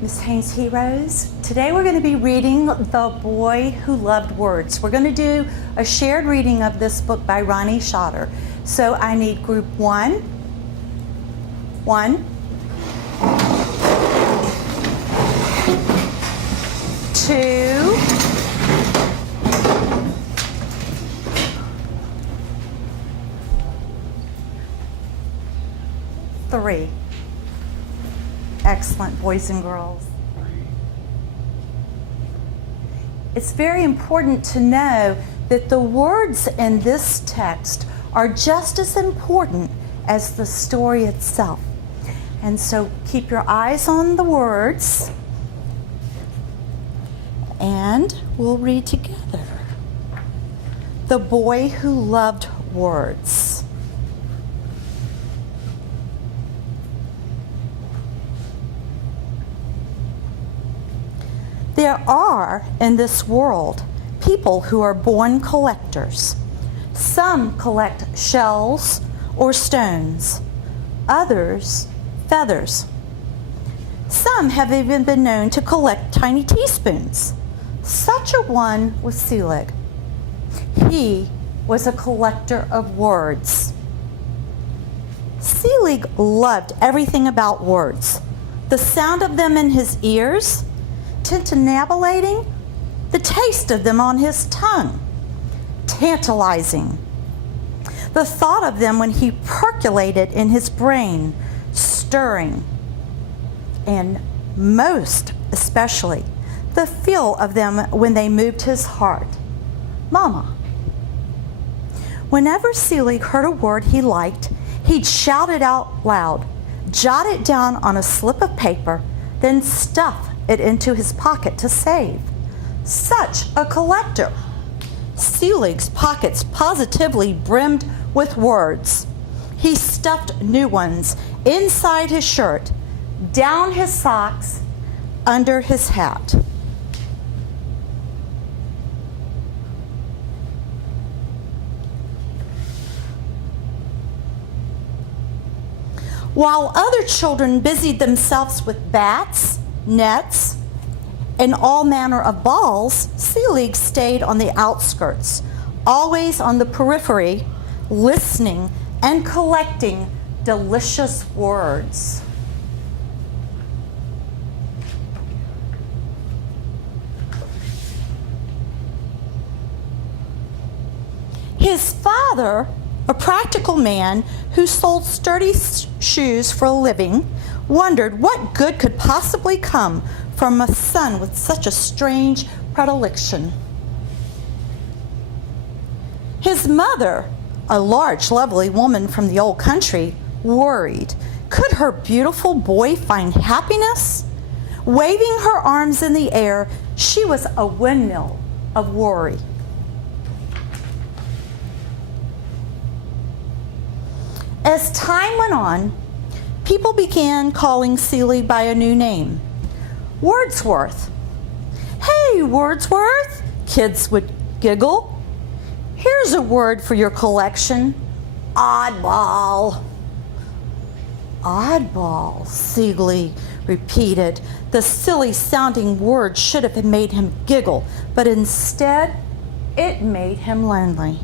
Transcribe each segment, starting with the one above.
Miss Haynes Heroes. Today we're going to be reading The Boy Who Loved Words. We're going to do a shared reading of this book by Ronnie Schotter. So I need group 1, 2, 3. Excellent, boys and girls. It's very important to know that the words in this text are just as important as the story itself. And so keep your eyes on the words, and we'll read together. The Boy Who Loved Words. There are in this world people who are born collectors. Some collect shells or stones, others feathers. Some have even been known to collect tiny teaspoons. Such a one was Selig. He was a collector of words. Selig loved everything about words. The sound of them in his ears, tintinnabulating, the taste of them on his tongue, tantalizing. The thought of them when he percolated in his brain, stirring. And most especially, the feel of them when they moved his heart. Mama. Whenever Selig heard a word he liked, he'd shout it out loud, jot it down on a slip of paper, then stuff it into his pocket to save. Such a collector. Selig's pockets positively brimmed with words. He stuffed new ones inside his shirt, down his socks, under his hat. While other children busied themselves with bats, nets, and all manner of balls, Selig stayed on the outskirts, always on the periphery, listening and collecting delicious words. His father, a practical man who sold sturdy shoes for a living, wondered what good could possibly come from a son with such a strange predilection. His mother, a large, lovely woman from the old country, worried. Could her beautiful boy find happiness? Waving her arms in the air, she was a windmill of worry. As time went on, people began calling Selig by a new name, Wordsworth. Hey, Wordsworth, kids would giggle. Here's a word for your collection, oddball. Oddball, Selig repeated. The silly-sounding word should have made him giggle, but instead, it made him lonely.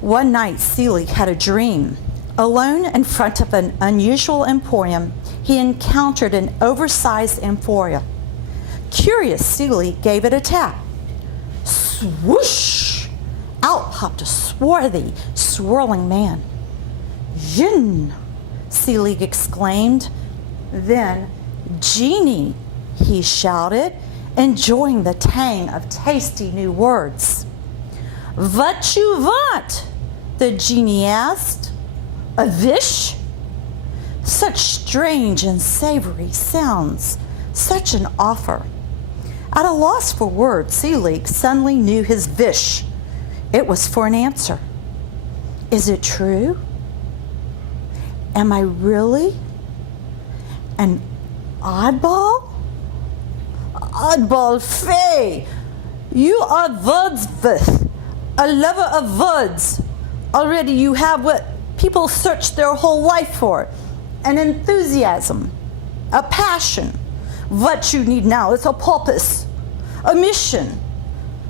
One night, Selig had a dream. Alone in front of an unusual emporium, he encountered an oversized amphora. Curious, Selig gave it a tap. Swoosh! Out popped a swarthy, swirling man. Jinn! Selig exclaimed. Then, genie, he shouted, enjoying the tang of tasty new words. What you want? The genie asked. A wish? Such strange and savory sounds, such an offer. At a loss for words, Selig suddenly knew his wish. It was for an answer. Is it true? Am I really an oddball? Oddball Fay, you are Wordsworth. a lover of words. Already you have what people search their whole life for, an enthusiasm, a passion. What you need now is a purpose, a mission.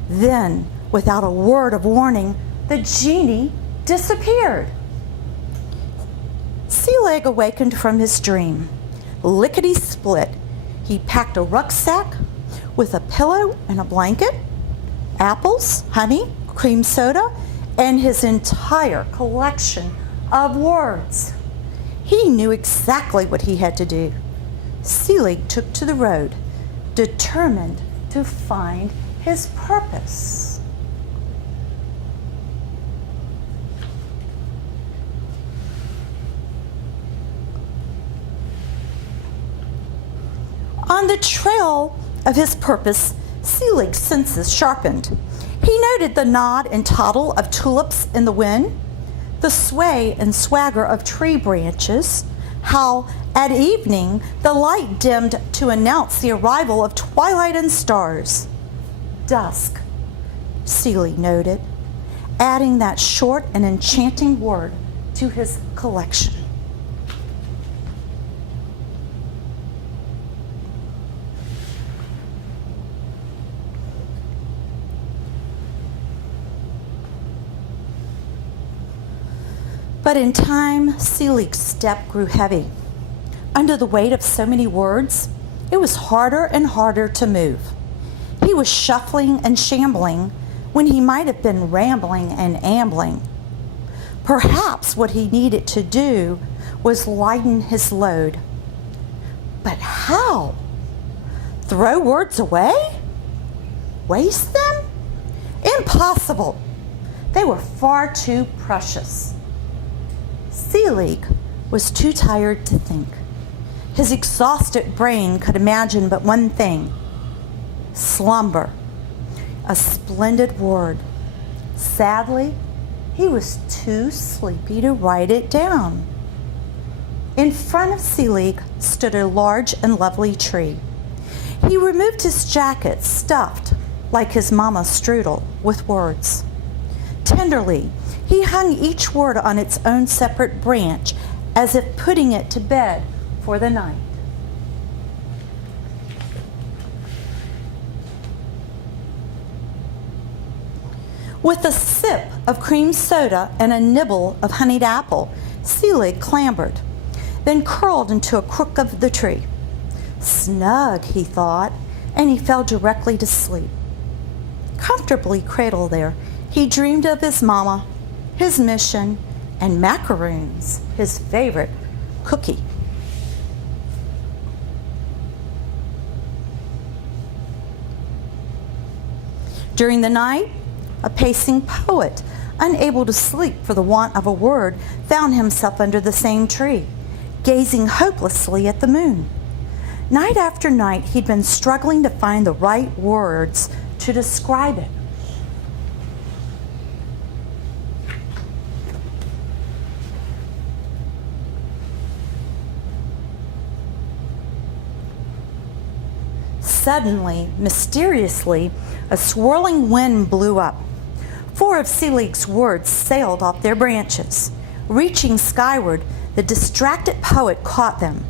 Then, without a word of warning, the genie disappeared. Sea-Leg awakened from his dream. Lickety-split, he packed a rucksack with a pillow and a blanket, apples, honey, cream soda, and his entire collection of words. He knew exactly what he had to do. Sea-Leg took to the road, determined to find his purpose. On the trail of his purpose, Sea-Leg's senses sharpened. He noted the nod and toddle of tulips in the wind, the sway and swagger of tree branches, how at evening the light dimmed to announce the arrival of twilight and stars. Dusk, Sea-Leg noted, adding that short and enchanting word to his collection. But in time, Sea-Leg's step grew heavy. Under the weight of so many words, it was harder and harder to move. He was shuffling and shambling when he might have been rambling and ambling. Perhaps what he needed to do was lighten his load. But how? Throw words away? Waste them? Impossible. They were far too precious. Sea-Leg was too tired to think. His exhausted brain could imagine but one thing: slumber. A splendid word. Sadly, he was too sleepy to write it down. In front of Sea-Leg stood a large and lovely tree. He removed his jacket, stuffed, like his mama strudel, with words. Tenderly, he hung each word on its own separate branch, as if putting it to bed for the night. With a sip of cream soda and a nibble of honeyed apple, Sea-Leg clambered, then curled into a crook of the tree. Snug, he thought, and he fell directly to sleep. Comfortably cradled there, he dreamed of his mama, his mission, and macaroons, his favorite cookie. During the night, a pacing poet, unable to sleep for the want of a word, found himself under the same tree, gazing hopelessly at the moon. Night after night, he'd been struggling to find the right words to describe it. Suddenly, mysteriously, a swirling wind blew up. 4 of Sea-Leg's words sailed off their branches. Reaching skyward, the distracted poet caught them.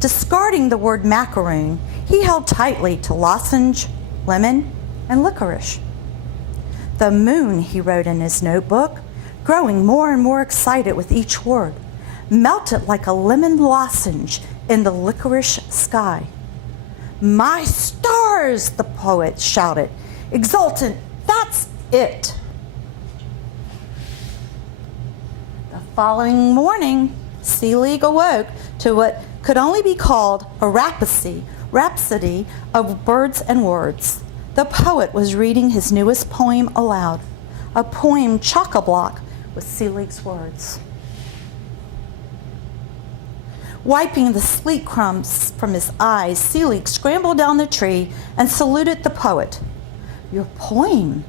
Discarding the word macaroon, he held tightly to lozenge, lemon, and licorice. The moon, he wrote in his notebook, growing more and more excited with each word, melted like a lemon lozenge in the licorice sky. My stars, the poet shouted, exultant, that's it. The following morning, Sea-Leg awoke to what could only be called a rhapsody of birds and words. The poet was reading his newest poem aloud, a poem chock-a-block with Sea-Leg's words. Wiping the sleep crumbs from his eyes, Sea-Leg scrambled down the tree and saluted the poet. Your poem,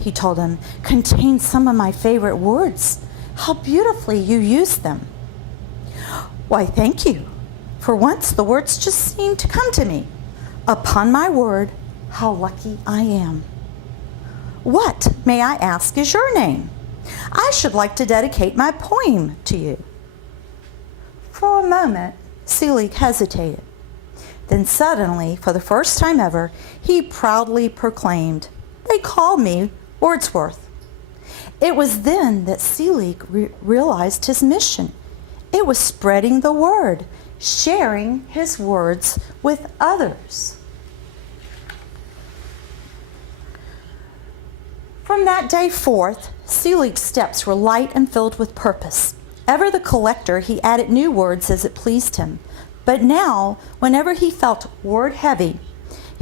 he told him, contains some of my favorite words. How beautifully you used them. Why, thank you. For once, the words just seemed to come to me. Upon my word, how lucky I am. What, may I ask, is your name? I should like to dedicate my poem to you." For a moment, Selig hesitated. Then suddenly, for the first time ever, he proudly proclaimed, "They call me Wordsworth." It was then that Selig realized his mission. It was spreading the word, sharing his words with others. From that day forth, Selig's steps were light and filled with purpose. Ever the collector, he added new words as it pleased him. But now, whenever he felt word heavy,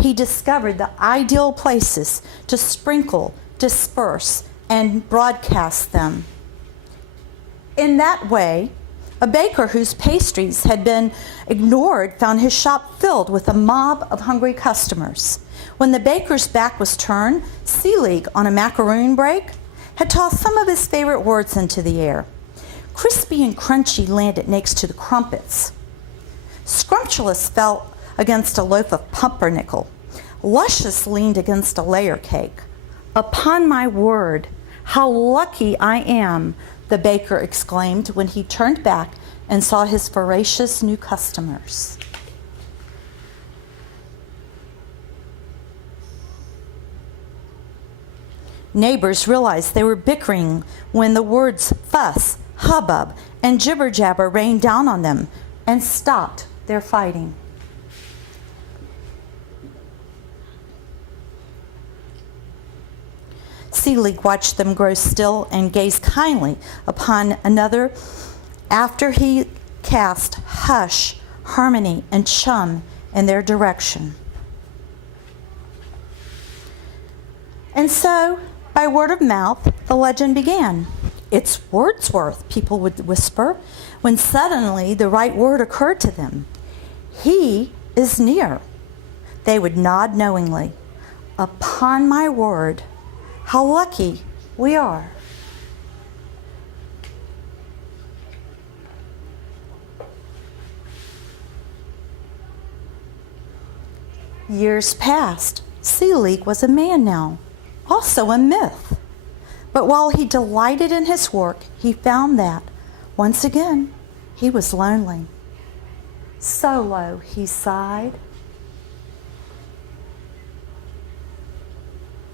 he discovered the ideal places to sprinkle, disperse, and broadcast them. In that way, a baker whose pastries had been ignored found his shop filled with a mob of hungry customers. When the baker's back was turned, Selig, on a macaroon break, had tossed some of his favorite words into the air. Crispy and crunchy landed next to the crumpets. Scrumptious fell against a loaf of pumpernickel. Luscious leaned against a layer cake. "Upon my word, how lucky I am," the baker exclaimed when he turned back and saw his voracious new customers. Neighbors realized they were bickering when the words fuss, hubbub, and jibber-jabber rained down on them and stopped their fighting. Selig watched them grow still and gazed kindly upon another after he cast hush, harmony, and chum in their direction. And so, by word of mouth, the legend began. "It's Wordsworth," people would whisper, when suddenly the right word occurred to them. "He is near." They would nod knowingly. "Upon my word, how lucky we are." Years passed. Selig was a man now, also a myth. But while he delighted in his work, he found that, once again, he was lonely. "Solo," he sighed.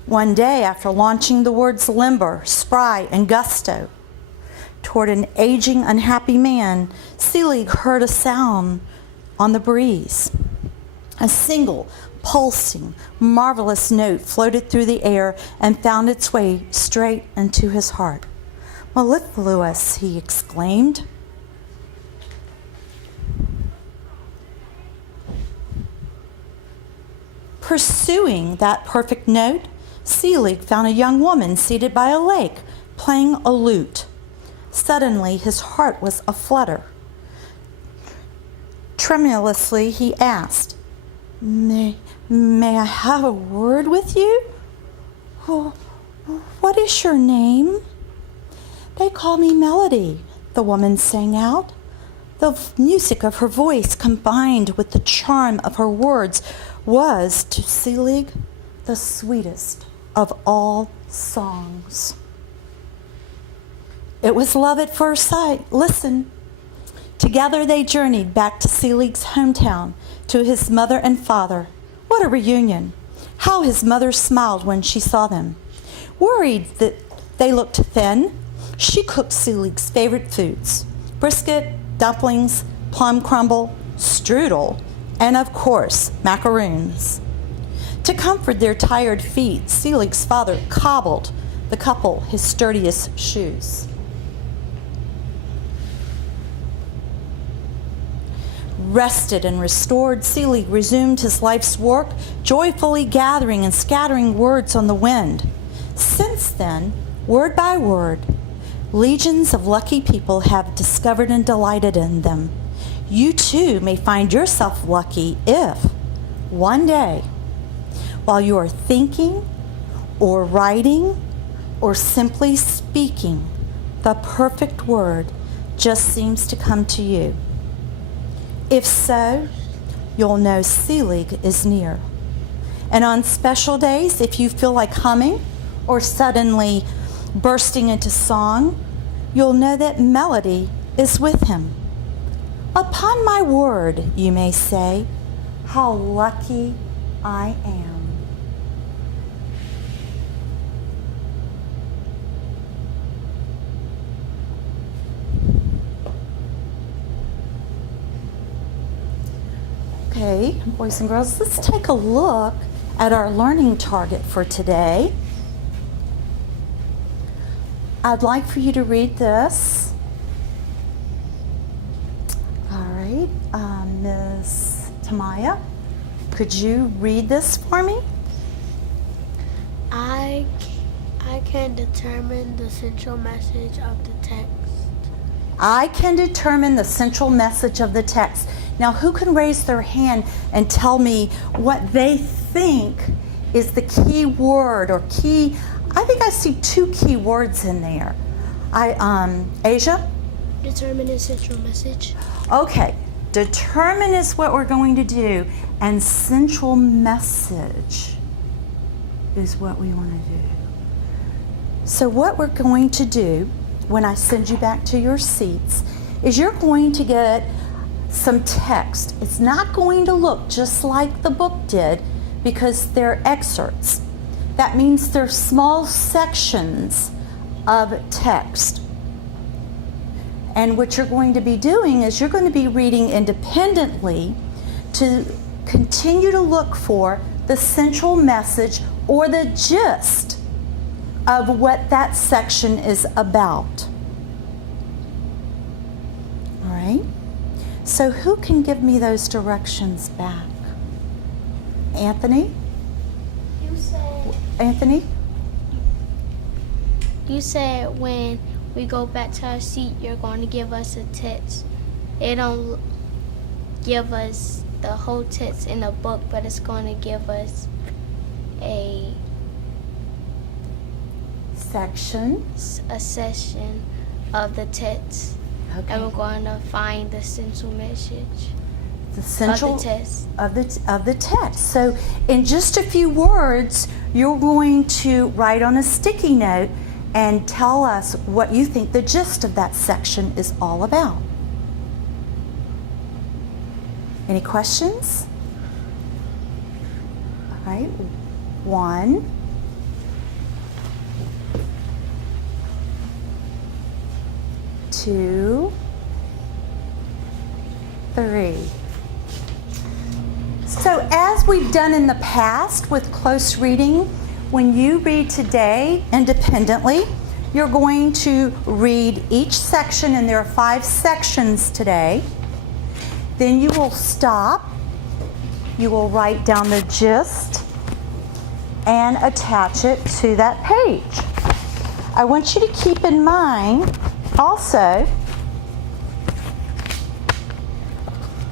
One day, after launching the words limber, spry, and gusto toward an aging, unhappy man, Selig heard a sound on the breeze. A single, pulsing, marvelous note floated through the air and found its way straight into his heart. "Mellifluous," he exclaimed. Pursuing that perfect note, Selig found a young woman seated by a lake, playing a lute. Suddenly, his heart was aflutter. Tremulously, he asked, May I have a word with you? What is your name?" "They call me Melody," the woman sang out. The music of her voice combined with the charm of her words was, to Selig, the sweetest of all songs. It was love at first sight. Listen. Together they journeyed back to Selig's hometown, to his mother and father. What a reunion! How his mother smiled when she saw them. Worried that they looked thin, she cooked Selig's favorite foods: brisket, dumplings, plum crumble, strudel, and of course, macaroons. To comfort their tired feet, Selig's father cobbled the couple his sturdiest shoes. Rested and restored, Selig resumed his life's work, joyfully gathering and scattering words on the wind. Since then, word by word, legions of lucky people have discovered and delighted in them. You too may find yourself lucky if, one day, while you are thinking or writing or simply speaking, the perfect word just seems to come to you. If so, you'll know Selig is near. And on special days, if you feel like humming or suddenly bursting into song, you'll know that melody is with him. Upon my word, you may say, how lucky I am. Okay, boys and girls, let's take a look at our learning target for today. I'd like for you to read this. All right, Ms. Tamaya, could you read this for me? I can determine the central message of the text. I can determine the central message of the text. Now, who can raise their hand and tell me what they think is the key word or key? I think I see two key words in there. Asia? Determine the central message. Okay, determine is what we're going to do, and central message is what we want to do. So what we're going to do when I send you back to your seats is you're going to get some text. It's not going to look just like the book did because they're excerpts. That means they're small sections of text. And what you're going to be doing is you're going to be reading independently to continue to look for the central message or the gist of what that section is about. All right? So who can give me those directions back? Anthony? Anthony? You said when we go back to our seat, you're going to give us a text. It don't give us the whole text in the book, but it's going to give us a section of the text. Okay. And we're going to find the central message The central of the text. Of the text. So in just a few words, you're going to write on a sticky note and tell us what you think the gist of that section is all about. Any questions? All right. 1, 2, 3. So as we've done in the past with close reading, when you read today independently, you're going to read each section, and there are 5 sections today. Then you will stop, you will write down the gist and attach it to that page. I want you to keep in mind also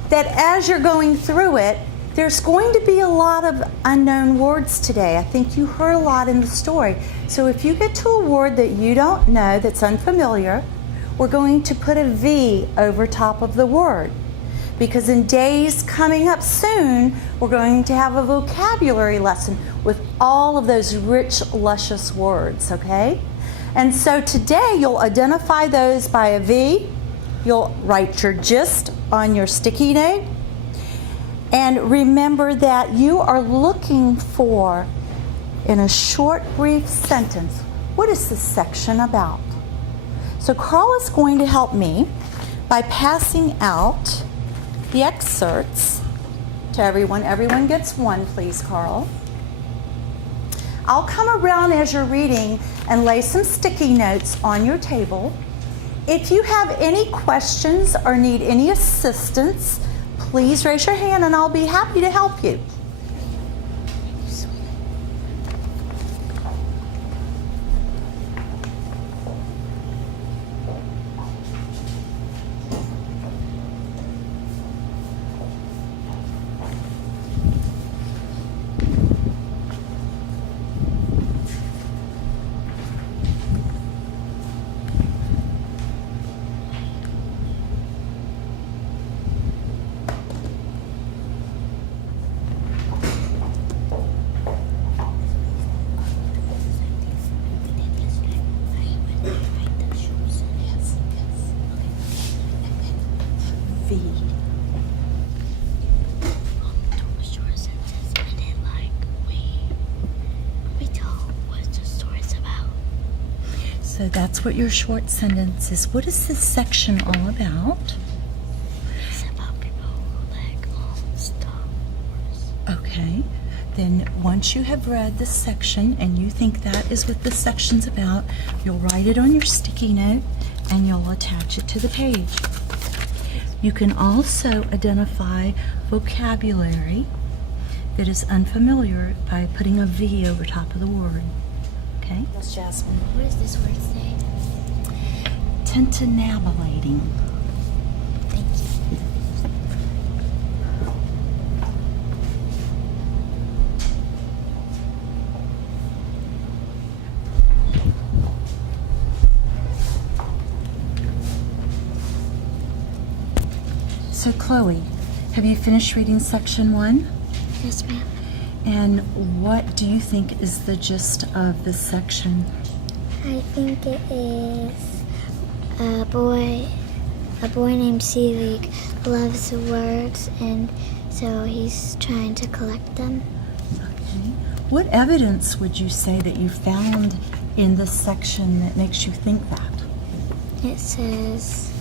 that as you're going through it, there's going to be a lot of unknown words today. I think you heard a lot in the story. So if you get to a word that you don't know, that's unfamiliar, we're going to put a V over top of the word. Because in days coming up soon, we're going to have a vocabulary lesson with all of those rich, luscious words, okay? And so today you'll identify those by a V. You'll write your gist on your sticky note. And remember that you are looking for, in a short, brief sentence, what is this section about? So Carl is going to help me by passing out the excerpts to everyone. Everyone gets one, please, Carl. I'll come around as you're reading and lay some sticky notes on your table. If you have any questions or need any assistance, please raise your hand and I'll be happy to help you. So that's what your short sentence is. What is this section all about? It's about people who like Star Wars. Okay. Then once you have read this section and you think that is what this section's about, you'll write it on your sticky note and you'll attach it to the page. You can also identify vocabulary that is unfamiliar by putting a V over top of the word. Okay? Yes, Jasmine. What does this word say? Tintinnabulating. Thank you. So, Chloe, have you finished reading section 1? Yes, ma'am. And what do you think is the gist of this section? I think it is a boy named Selig loves words, and so he's trying to collect them. Okay. What evidence would you say that you found in this section that makes you think that? It says,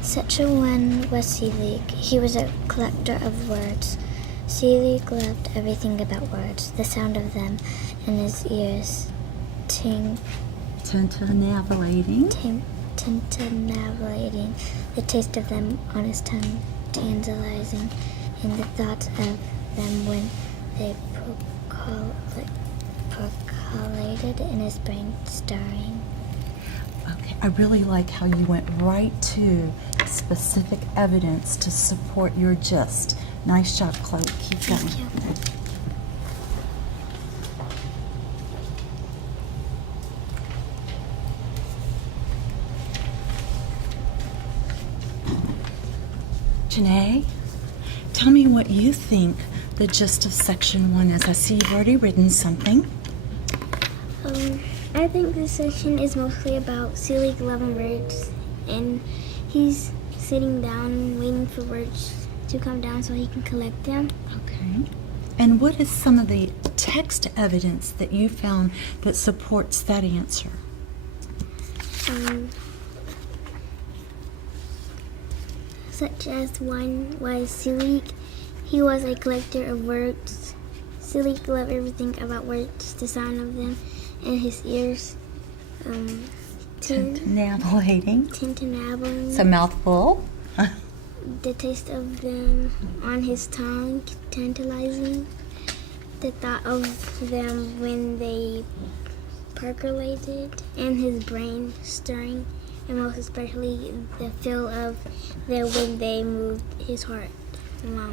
Section 1 was Selig. He was a collector of words. Selig loved everything about words, the sound of them in his ears, Tintinnabulating. tintinnabulating, the taste of them on his tongue, tantalizing, and the thoughts of them when they percolated in his brain, stirring. Okay, I really like how you went right to specific evidence to support your gist. Nice job, Chloe. Keep going. Thank you. Janae, tell me what you think the gist of section 1 is. I see you've already written something. I think this section is mostly about Selig loving words, and he's sitting down waiting for words to come down so he can collect them. Okay. And what is some of the text evidence that you found that supports that answer? Such as one was Selig. He was a collector of words. Selig loved everything about words, the sound of them in his ears. Tintinnabulating. Tintinnabulating. It's a mouthful. The taste of them on his tongue, tantalizing. The thought of them when they percolated in his brain, stirring, and most especially the feel of them when they moved his heart. Mama.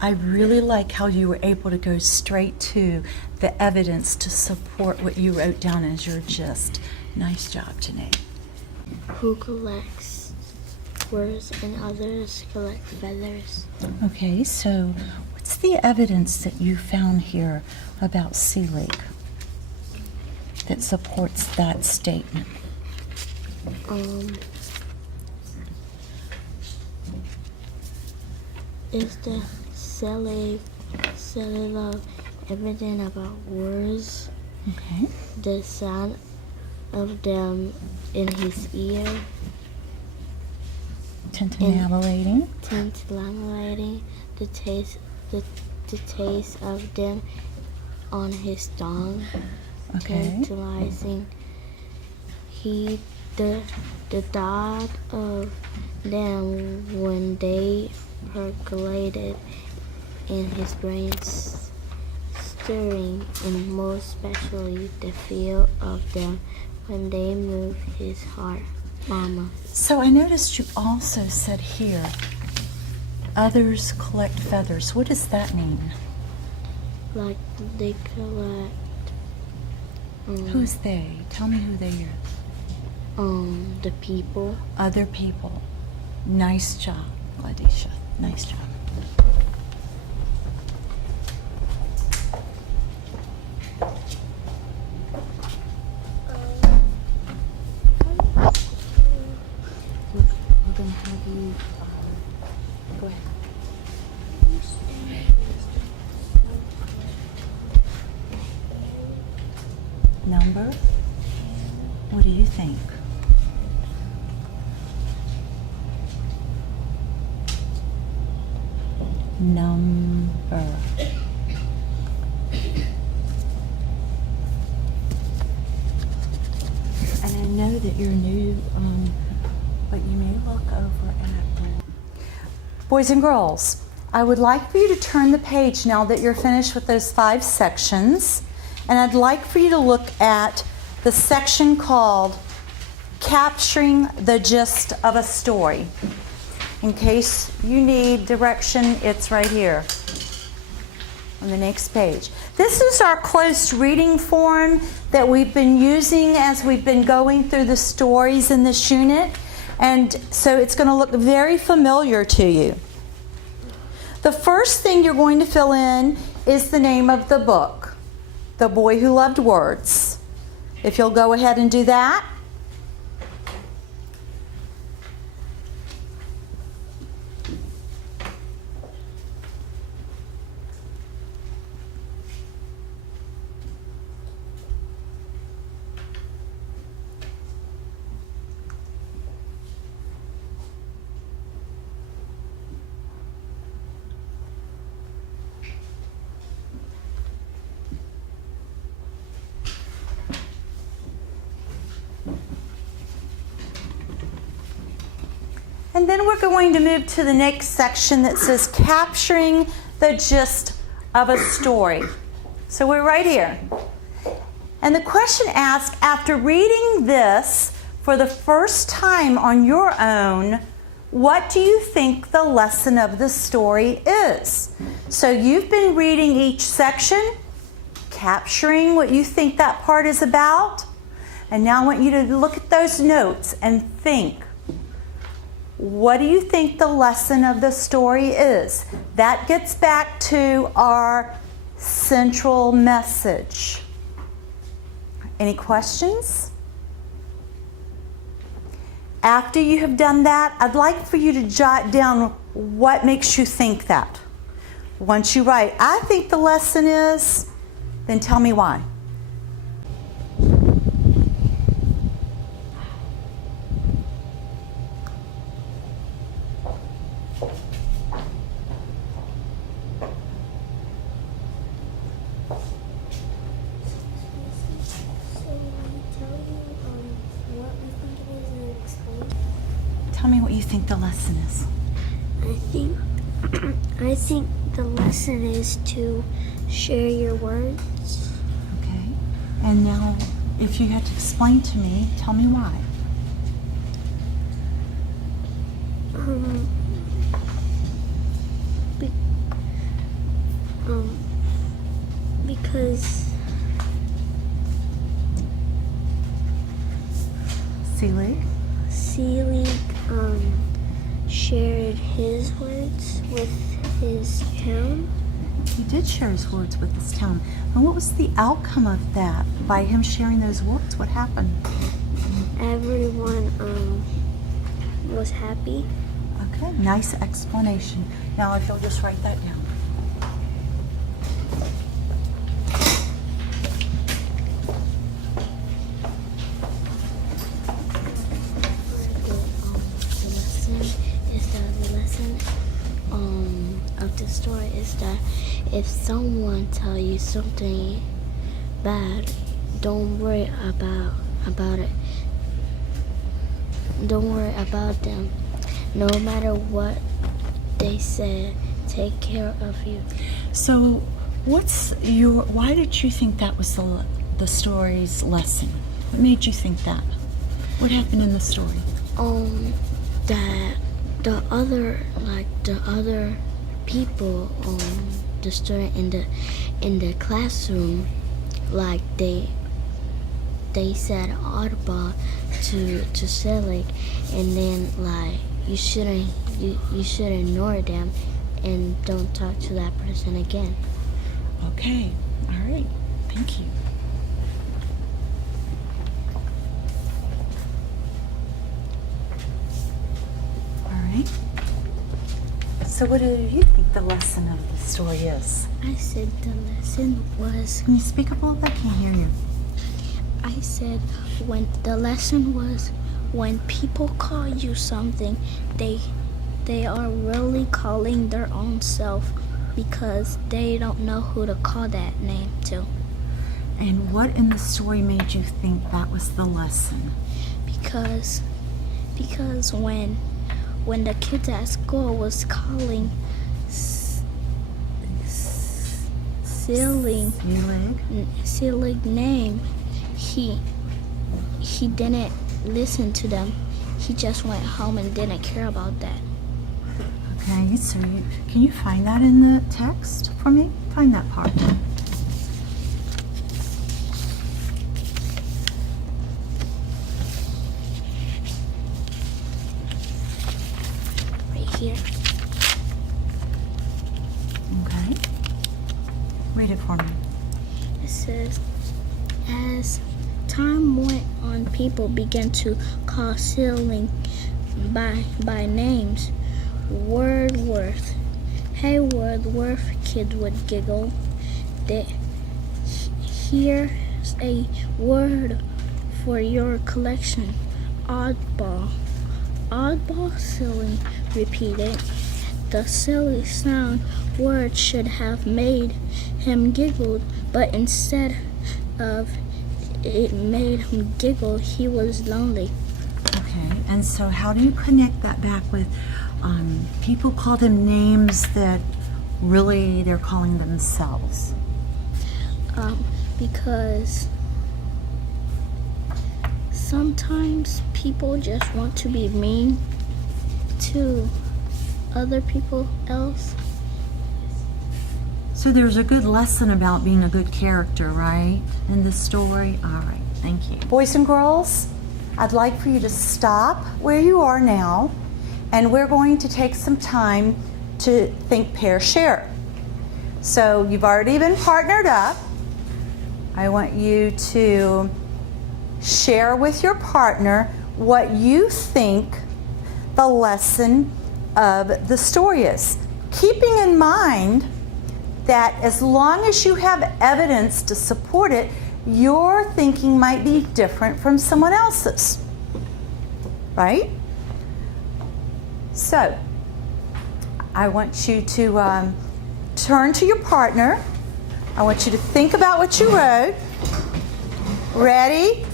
I really like how you were able to go straight to the evidence to support what you wrote down as your gist. Nice job, Janae. Who collects words and others collect feathers. Okay, so what's the evidence that you found here about Selig that supports that statement? Is the Selig love everything about words? Okay. The sound of them in his ear, Tintinnabulating. tantalizing, the taste of them on his tongue, Okay. tantalizing. The thought of them when they percolated in his brain, stirring, and most especially the feel of them when they moved his heart. Mama. So I noticed you also said here, others collect feathers. What does that mean? Like they collect Who's they? Tell me who they is. the people. Other people. Nice job, Gladysha. Nice job. We're going to have you go ahead. Number What do you think? Number. And I know that you're new, but you may look over at. Boys and girls, I would like for you to turn the page now that you're finished with those 5 sections, and I'd like for you to look at the section called Capturing the Gist of a Story. In case you need direction, it's right here on the next page. This is our close reading form that we've been using as we've been going through the stories in this unit, and so it's going to look very familiar to you. The first thing you're going to fill in is the name of the book, The Boy Who Loved Words. If you'll go ahead and do that. And then we're going to move to the next section that says Capturing the Gist of a Story. So we're right here. And the question asks, after reading this for the first time on your own, what do you think the lesson of the story is? So you've been reading each section, capturing what you think that part is about. And now I want you to look at those notes and think. What do you think the lesson of the story is? That gets back to our central message. Any questions? After you have done that, I'd like for you to jot down what makes you think that. Once you write, I think the lesson is, then tell me why. Tell me what you think the lesson is. I think the lesson is to share your words. Okay. And now, if you had to explain to me, tell me why. Because Seelig shared his words with his town. He did share his words with his town. And what was the outcome of that? By him sharing those words, what happened? Everyone was happy. Okay, nice explanation. Now if you'll just write that down. The lesson of the story is that if someone tell you something bad, don't worry about it. Don't worry about them. No matter what they say, take care of you. So why did you think that was the story's lesson? What made you think that? What happened in the story? That the other people the student in the classroom, like they said audible to Selig, and then like you should ignore them and don't talk to that person again. Okay, all right, thank you. So what do you think the lesson of the story is? I said the lesson was... Can you speak up a little bit? I can't hear you. I said when the lesson was when people call you something, they are really calling their own self because they don't know who to call that name to. And what in the story made you think that was the lesson? Because when the kids at school was calling silly name, he didn't listen to them. He just went home and didn't care about that. Okay, so can you find that in the text for me? Find that part. Right here. Okay. Read it for me. It says, as time went on, people began to call ceiling by names. Wordsworth. Hey, Wordsworth, kids would giggle. Here's a word for your collection. Oddball. Oddball, silly, repeated. The silly sound word should have made him giggle, but instead of it made him giggle, he was lonely. Okay, and so how do you connect that back with people call them names that really they're calling themselves? Because sometimes people just want to be mean to other people else. So there's a good lesson about being a good character, right, in this story? All right, thank you. Boys and girls, I'd like for you to stop where you are now, and we're going to take some time to think, pair, share. So you've already been partnered up. I want you to share with your partner what you think the lesson of the story is. Keeping in mind that as long as you have evidence to support it, your thinking might be different from someone else's, right? So, I want you to turn to your partner. I want you to think about what you wrote. Ready?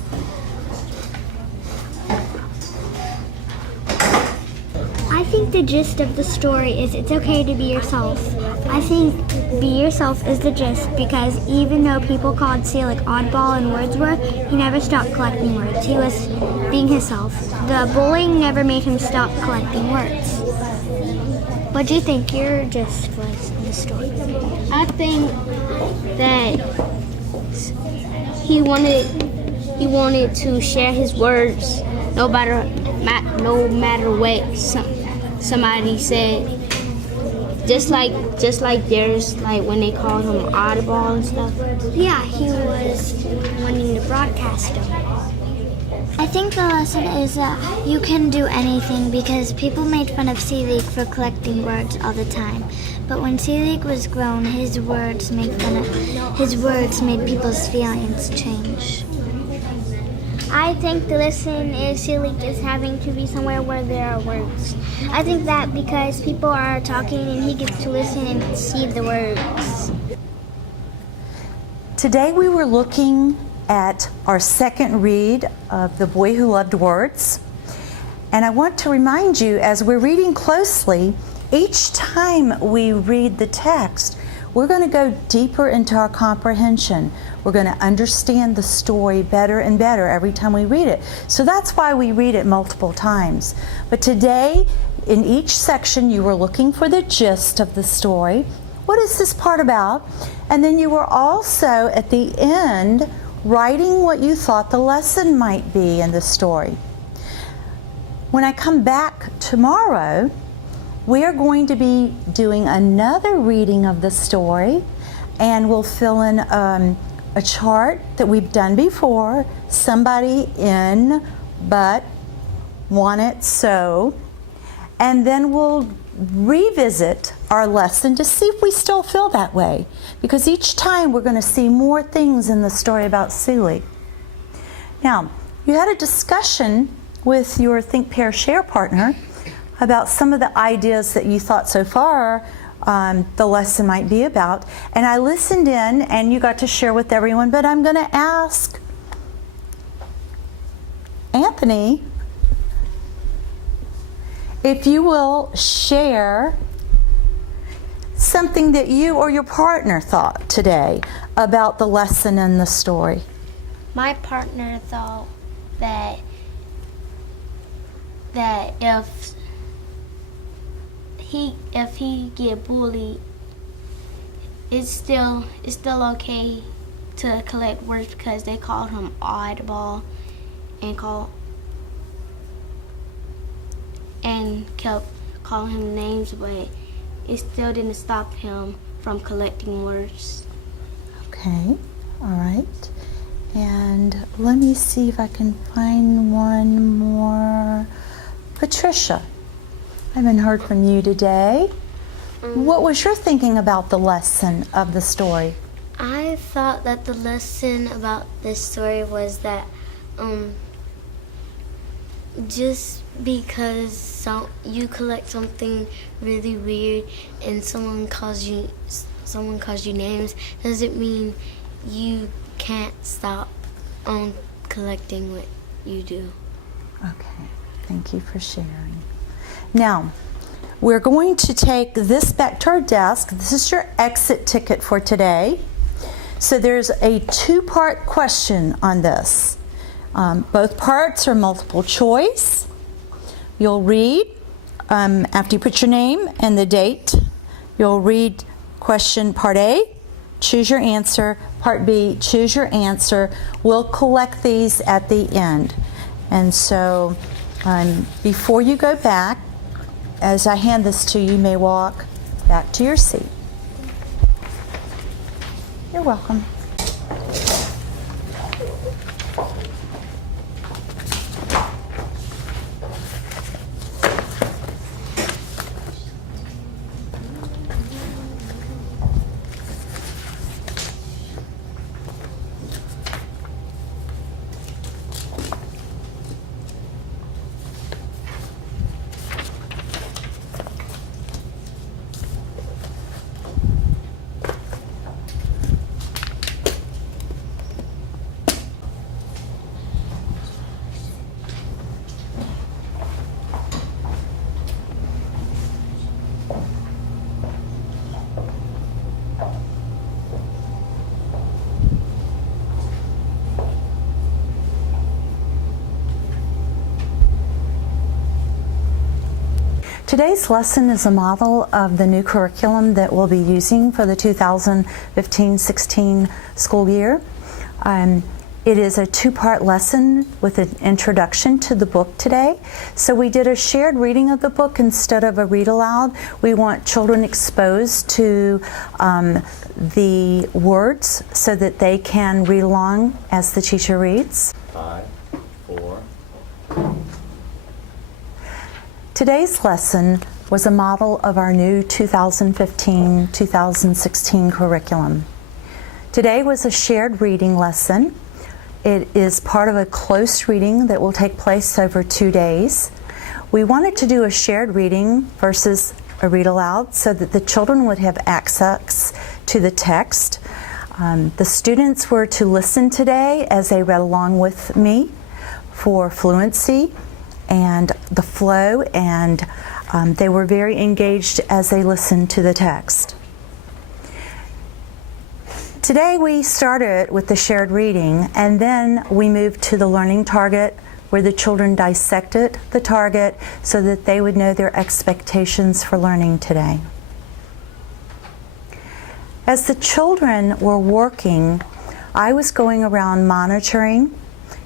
I think the gist of the story is it's okay to be yourself. I think be yourself is the gist because even though people called Selig oddball and Wordsworth, he never stopped collecting words. He was being himself. The bullying never made him stop collecting words. What do you think your gist was in the story? I think that he wanted to share his words no matter what somebody said. Just like there's like when they called him oddball and stuff. Yeah, he was wanting to broadcast them. I think the lesson is that you can do anything because people made fun of Selig for collecting words all the time. But when Selig was grown, his words made people's feelings change. I think the lesson is Selig is having to be somewhere where there are words. I think that because people are talking and he gets to listen and see the words. Today we were looking at our second read of The Boy Who Loved Words. And I want to remind you, as we're reading closely, each time we read the text, we're going to go deeper into our comprehension. We're going to understand the story better and better every time we read it. So that's why we read it multiple times. But today, in each section, you were looking for the gist of the story. What is this part about? And then you were also, at the end, writing what you thought the lesson might be in the story. When I come back tomorrow, we are going to be doing another reading of the story, and we'll fill in a chart that we've done before. Somebody in, but, want it, so. And then we'll revisit our lesson to see if we still feel that way. Because each time we're going to see more things in the story about Selig. Now, you had a discussion with your Think, Pair, Share partner about some of the ideas that you thought so far the lesson might be about. And I listened in and you got to share with everyone, but I'm going to ask Anthony if you will share something that you or your partner thought today about the lesson and the story. My partner thought that if he get bullied, it's still okay to collect words because they called him oddball and kept calling him names, but it still didn't stop him from collecting words. Okay, all right. And let me see if I can find one more. Patricia, I haven't heard from you today. What was your thinking about the lesson of the story? I thought that the lesson about this story was that just because you collect something really weird and someone calls you names doesn't mean you can't stop collecting what you do. Okay, thank you for sharing. Now, we're going to take this back to our desk. This is your exit ticket for today. So there's a two-part question on this. Both parts are multiple choice. You'll read, after you put your name and the date, you'll read question part A, choose your answer, part B, choose your answer. We'll collect these at the end. And so before you go back, as I hand this to you, you may walk back to your seat. You're welcome. Today's lesson is a model of the new curriculum that we'll be using for the 2015-16 school year. It is a two-part lesson with an introduction to the book today. So we did a shared reading of the book instead of a read aloud. We want children exposed to the words so that they can read along as the teacher reads. 5, 4. Today's lesson was a model of our new 2015-2016 curriculum. Today was a shared reading lesson. It is part of a close reading that will take place over 2 days. We wanted to do a shared reading versus a read aloud so that the children would have access to the text. The students were to listen today as they read along with me for fluency and the flow, and they were very engaged as they listened to the text. Today we started with the shared reading, and then we moved to the learning target where the children dissected the target so that they would know their expectations for learning today. As the children were working, I was going around monitoring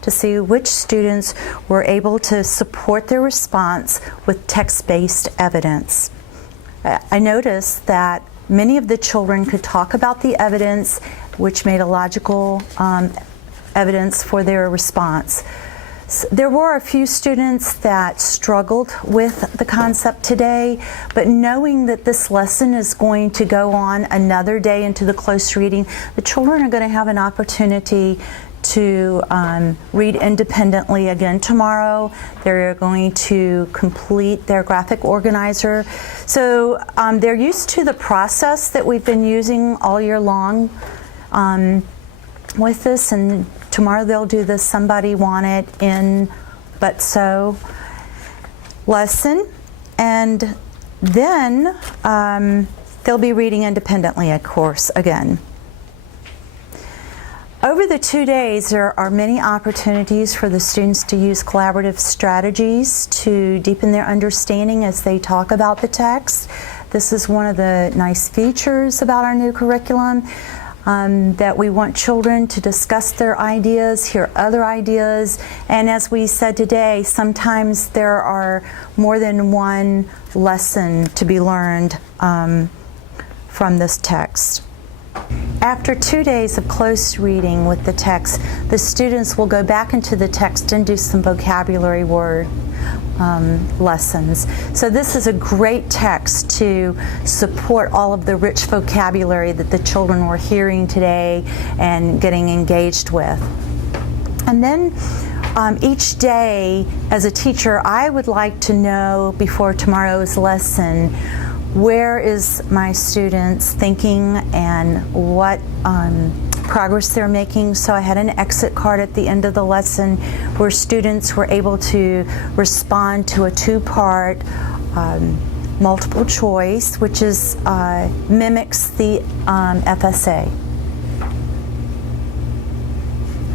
to see which students were able to support their response with text-based evidence. I noticed that many of the children could talk about the evidence, which made a logical evidence for their response. There were a few students that struggled with the concept today, but knowing that this lesson is going to go on another day into the close reading, the children are going to have an opportunity to read independently again tomorrow. They're going to complete their graphic organizer. So they're used to the process that we've been using all year long with this, and tomorrow they'll do the Somebody Want It in But So lesson, and then they'll be reading independently, of course, again. Over the 2 days, there are many opportunities for the students to use collaborative strategies to deepen their understanding as they talk about the text. This is one of the nice features about our new curriculum, that we want children to discuss their ideas, hear other ideas, and as we said today, sometimes there are more than one lesson to be learned from this text. After 2 days of close reading with the text, the students will go back into the text and do some vocabulary word lessons. So this is a great text to support all of the rich vocabulary that the children were hearing today and getting engaged with. And then each day, as a teacher, I would like to know before tomorrow's lesson, where is my students thinking and what progress they're making. So I had an exit card at the end of the lesson where students were able to respond to a 2-part multiple choice, which is mimics the FSA.